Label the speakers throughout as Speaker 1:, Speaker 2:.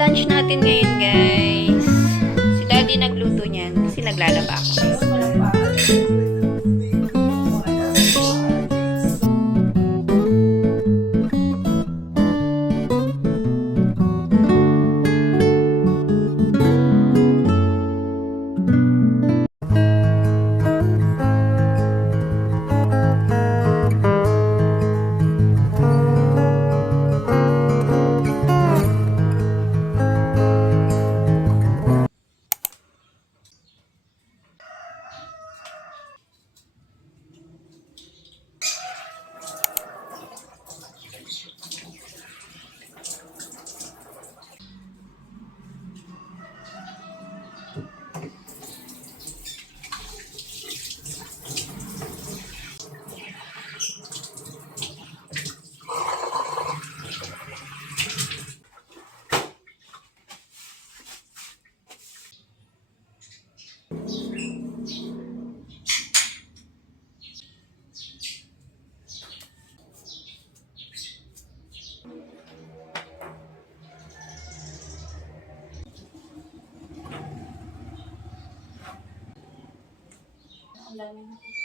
Speaker 1: Lunch natin ngayon, guys. Si Daddy nagluto niyan kasi naglalaba ako. dami natin.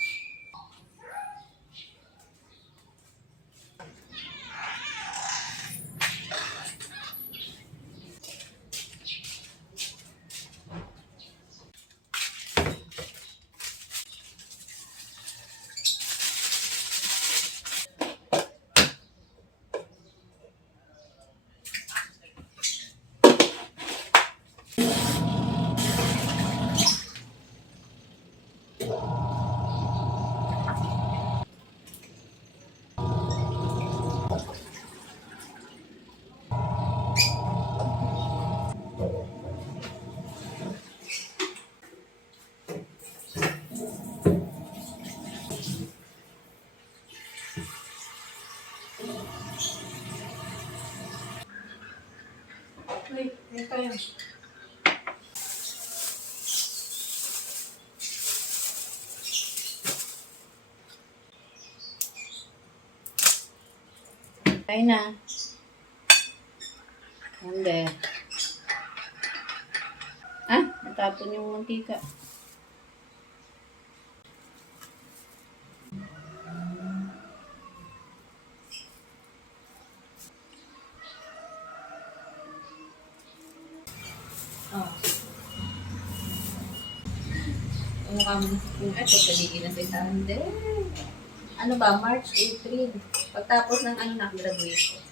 Speaker 2: Uy, may tayo.
Speaker 1: Ay na. Hindi. Ah, natapon yung mantika.
Speaker 2: Paligid na Sunday. Ano ba? March, April. Pagtapos ng ano na graduation.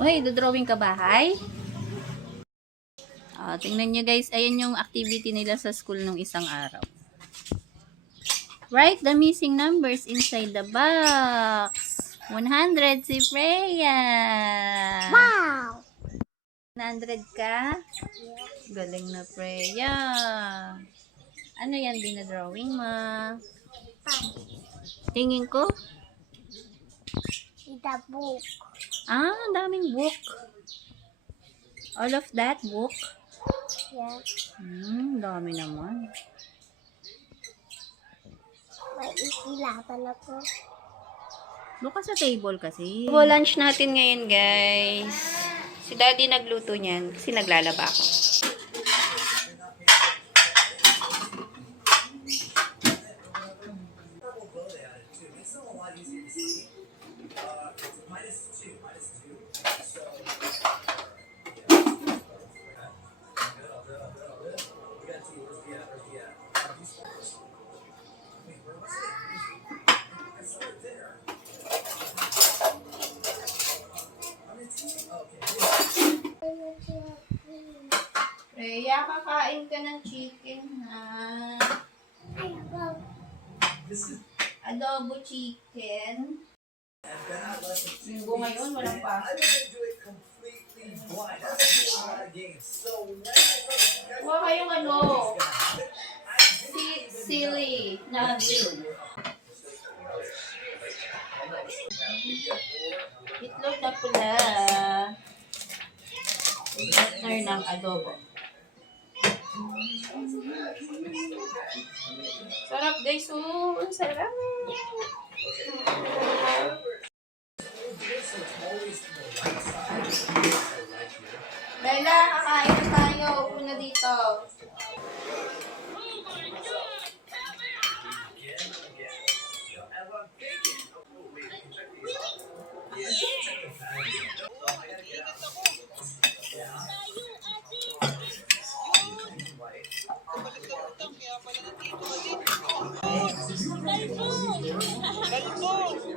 Speaker 1: Uy, dodrawing ka bahay? Ah, tingnan nyo guys, ayan yung activity nila sa school nung isang araw. Write the missing numbers inside the box. 100 si Freya.
Speaker 3: Wow!
Speaker 1: 100 ka? Galing na Freya. Ano yan dinadrawing mo? Tingin ko?
Speaker 3: The book.
Speaker 1: Ah, ang daming book. All of that book?
Speaker 3: Yeah.
Speaker 1: Hmm, dami naman.
Speaker 3: May isilaban ako.
Speaker 1: Bukas sa table kasi. Po lunch natin ngayon, guys. Si Daddy nagluto niyan kasi naglalaba ako.
Speaker 4: Kaya kakain ka ng chicken, ha? Adobo chicken. Linggo ngayon, walang pa. Huwag kayong ano, si silly na Itlog na pula. Partner ng adobo. Sarap guys, oh. Ang sarap. Bella, kakain na tayo. Una dito. 来一波！来一波！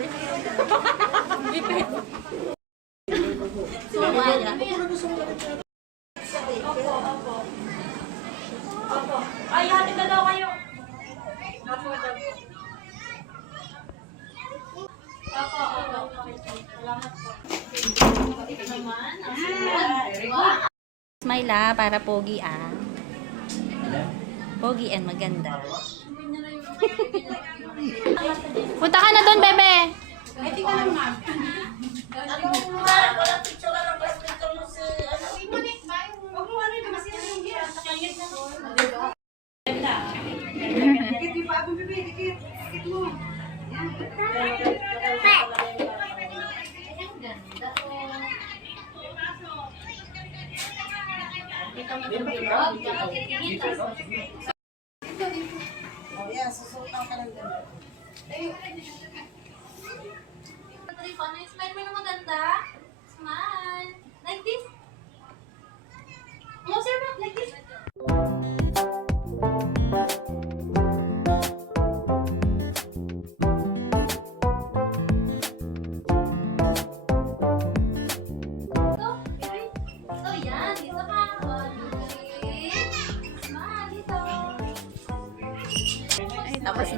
Speaker 4: Kasama kami? Sumaya. Ay, hatid na daw kayo. Smile ah, para pogi ah. Pogi and maganda. Punta ka na doon, bebe. Smile mo na maganda. Smile. Like this. Closer mo. Like this.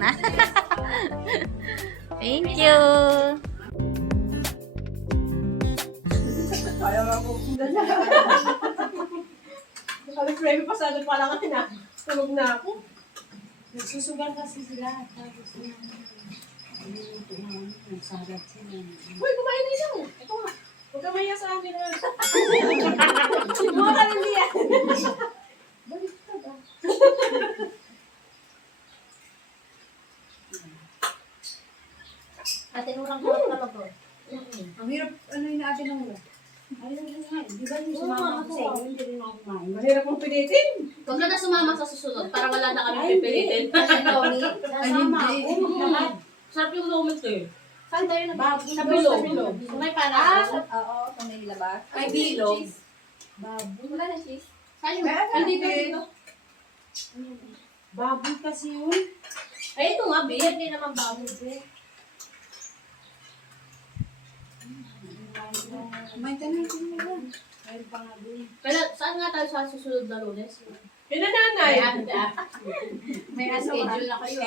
Speaker 4: Na. Thank you.
Speaker 5: Kami frame pa sa pa lang na. Tulog na ako.
Speaker 6: Nagsusugal kasi sila. Tapos na.
Speaker 5: Uy, kumain na isang. Ito nga. Huwag ka maya sa akin. ah. Mga kalindi yan. Balik ka ba?
Speaker 6: Ate, urang harap ka ba?
Speaker 2: Ang hirap, ano yung natin ng ulo? Ayun di ba yung sumama ko sa inyo, hindi rin ako kumain.
Speaker 5: Mahirap mong pilitin.
Speaker 4: Huwag ka na sumama sa susunod para wala na kami pipilitin.
Speaker 2: Nasama ako.
Speaker 4: Sarap yung lomit eh.
Speaker 6: Saan tayo na
Speaker 2: Baboy.
Speaker 4: Sa bilog. May pana.
Speaker 6: Ah, oo, sa may labas.
Speaker 4: Ay, bilog.
Speaker 2: Baboy.
Speaker 6: Wala na cheese.
Speaker 4: Ayun.
Speaker 5: Meron
Speaker 4: Andito,
Speaker 5: din.
Speaker 4: dito.
Speaker 2: Baboy kasi yun.
Speaker 4: Ay, ito nga, beer.
Speaker 6: Hindi naman baboy, be.
Speaker 2: Kumain ka na. Mayroon pa nga doon.
Speaker 4: Kaya, saan nga tayo sa susunod na lunes?
Speaker 5: Yun na nanay.
Speaker 2: May
Speaker 4: Schedule na kayo.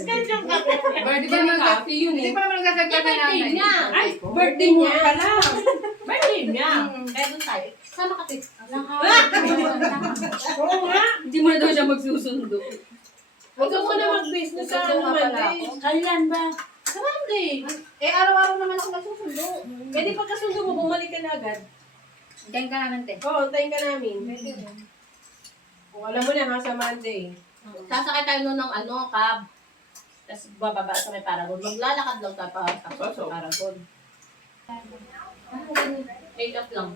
Speaker 5: Schedule ka.
Speaker 2: Birthday ba nag-happy yun eh? Hindi pa naman nagkasagda na.
Speaker 5: Ay, birthday niya ka lang. Birthday niya.
Speaker 4: Kaya doon tayo. Sama ka, Tis.
Speaker 5: Oo nga.
Speaker 4: Hindi mo na daw siya magsusundo.
Speaker 5: Huwag ka muna mag-business sa
Speaker 4: pala
Speaker 5: Monday.
Speaker 2: Kailan ba?
Speaker 5: Monday.
Speaker 6: Eh, araw-araw naman ako nagsusundo.
Speaker 5: Eh di pagkasundo mo, bumalik ka na agad.
Speaker 6: Diyan ka naman, te.
Speaker 5: Oo, antayin ka namin. Kung alam mo na ha, sa Monday.
Speaker 4: Sasakay tayo noon ng ano, cab.
Speaker 6: Tapos bababa sa may Paragon. Maglalakad lang tayo pa tapos sa Paragon. Ganun? Makeup lang.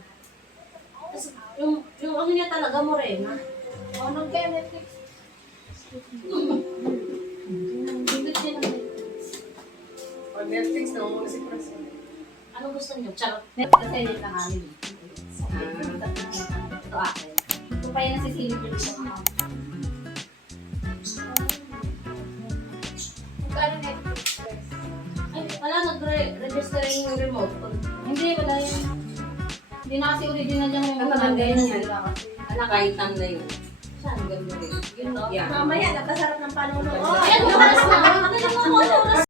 Speaker 6: Tapos yung, yung ano niya talaga, morena.
Speaker 5: Oh, nung Netflix, naumuna si Pras.
Speaker 6: Ano gusto niyo? Charot. Kasi yun lang amin. Ito akin.
Speaker 5: Ito pa yung nasisilip yung isang account. Magkano Netflix?
Speaker 6: Ay, wala, nag-register yung remote.
Speaker 5: Hindi, wala yan.
Speaker 6: Hindi na kasi original yung
Speaker 5: Ang
Speaker 6: remote
Speaker 5: maganda
Speaker 6: namin.
Speaker 5: yun yan.
Speaker 6: Anak, kahit tam na yun. Saan ganda rin? Yun, no?
Speaker 5: Mamaya, napasarap ng panuno.
Speaker 6: Ayan, oras na. Ano na oras